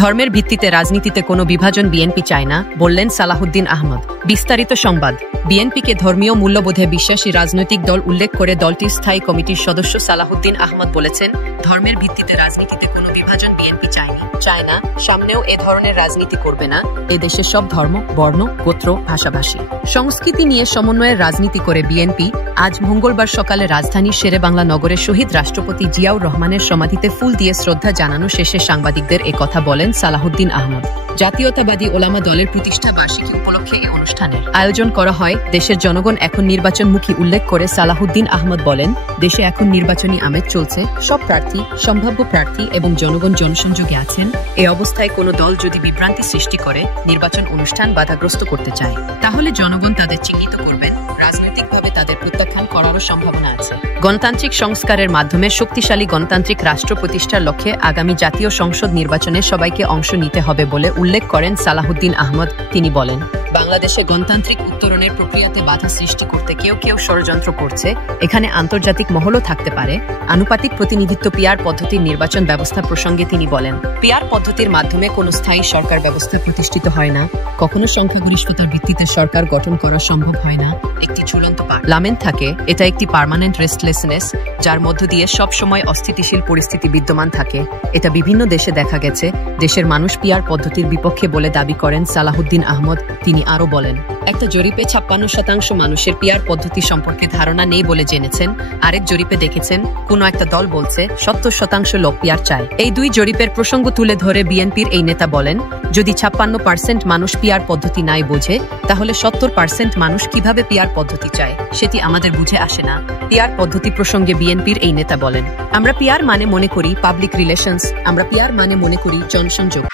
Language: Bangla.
ধর্মের ভিত্তিতে রাজনীতিতে কোনো বিভাজন বিএনপি চায় না, বললেন সালাহুদ্দিন আহমদ। বিস্তারিত সংবাদ। বিএনপিকে ধর্মীয় মূল্যবোধে বিশ্বাসী রাজনৈতিক দল উল্লেখ করে দলটির স্থায়ী কমিটির সদস্য সালাহুদ্দিন আহমদ বলেছেন, ধর্মের ভিত্তিতে রাজনীতিতে কোনো বিভাজন বিএনপি চায় না, সামনেও এ ধরনের রাজনীতি করবে না। এ দেশে সব ধর্ম, বর্ণ, গোত্র, ভাষাভাষী, সংস্কৃতি নিয়ে সমন্বয়ের রাজনীতি করে বিএনপি আজ মঙ্গলবার সকালে রাজধানীর শেরেবাংলা নগরে শহীদ রাষ্ট্রপতি জিয়াউর রহমানের সমাধিতে ফুল দিয়ে শ্রদ্ধা জানানো শেষে সাংবাদিকদের এ কথা বলেন সালাহুদ্দিন আহমদ। জাতীয়তাবাদী ওলামা দলের প্রতিষ্ঠা বার্ষিকী উপলক্ষে এ অনুষ্ঠানের আয়োজন করা হয়। দেশের জনগণ এখন নির্বাচনমুখী উল্লেখ করে সালাহুদ্দিন আহমদ বলেন, দেশে এখন নির্বাচনী আমেজ চলছে, সব প্রার্থী, সম্ভাব্য প্রার্থী এবং জনগণ জনসংযোগে আছেন। এ অবস্থায় কোনো দল যদি বিভ্রান্তি সৃষ্টি করে নির্বাচন অনুষ্ঠান বাধাগ্রস্ত করতে চায়, তাহলে জনগণ তাদের চিহ্নিত করবেন, রাজনৈতিকভাবে তাদের প্রত্যাখ্যান করারও সম্ভাবনা আছে। গণতান্ত্রিক সংস্কারের মাধ্যমে শক্তিশালী গণতান্ত্রিক রাষ্ট্র প্রতিষ্ঠার লক্ষ্যে আগামী জাতীয় সংসদ নির্বাচনে সবাইকে অংশ নিতে হবে বলে উল্লেখ করেন সালাহুদ্দিন আহমদ। তিনি বলেন, বাংলাদেশে গণতান্ত্রিক উত্তরণের প্রক্রিয়াতে বাধা সৃষ্টি করতে কেউ ষড়যন্ত্র করছে। এখানে আন্তর্জাতিক মহলও থাকতে পারে। আনুপাতিক প্রতিনিধিত্ব পিআর পদ্ধতির নির্বাচন ব্যবস্থা প্রসঙ্গে তিনি বলেন, পিআর পদ্ধতির মাধ্যমে কোনো স্থায়ী সরকার ব্যবস্থা প্রতিষ্ঠিত হয় না, কখনো সংখ্যাগরিষ্ঠতার ভিত্তিতে সরকার গঠন করা সম্ভব হয় না। একটি ঝুলন্ত পার্লামেন্ট থাকে, এটা একটি পার্মানেন্ট রেস্টলেসনেস, যার মধ্য দিয়ে সব সময় অস্থিতিশীল পরিস্থিতি বিদ্যমান থাকে। এটা বিভিন্ন দেশে দেখা গেছে। দেশের মানুষ পিআর পদ্ধতির বিপক্ষে বলে দাবি করেন সালাহুদ্দিন আহমদ। তিনি আরো বলেন, একটা জরিপে 56% মানুষের পিআর পদ্ধতি সম্পর্কে ধারণা নেই বলে জেনেছেন। আরেক জরিপে দেখেছেন কোনো একটা দল বলছে 70% লোক পিআর চায়। এই দুই জরিপের প্রসঙ্গ তুলে ধরে বিএনপির এই নেতা বলেন, যদি 56% মানুষ পিআর পদ্ধতি নাই বোঝে, তাহলে 70% মানুষ কিভাবে পিআর পদ্ধতি চায় সেটি আমাদের বুঝে আসে না। পিআর পদ্ধতি প্রসঙ্গে বিএনপির এই নেতা বলেন, আমরা পিআর মানে মনে করি পাবলিক রিলেশনস, আমরা পিআর মানে মনে করি জনসংযোগ।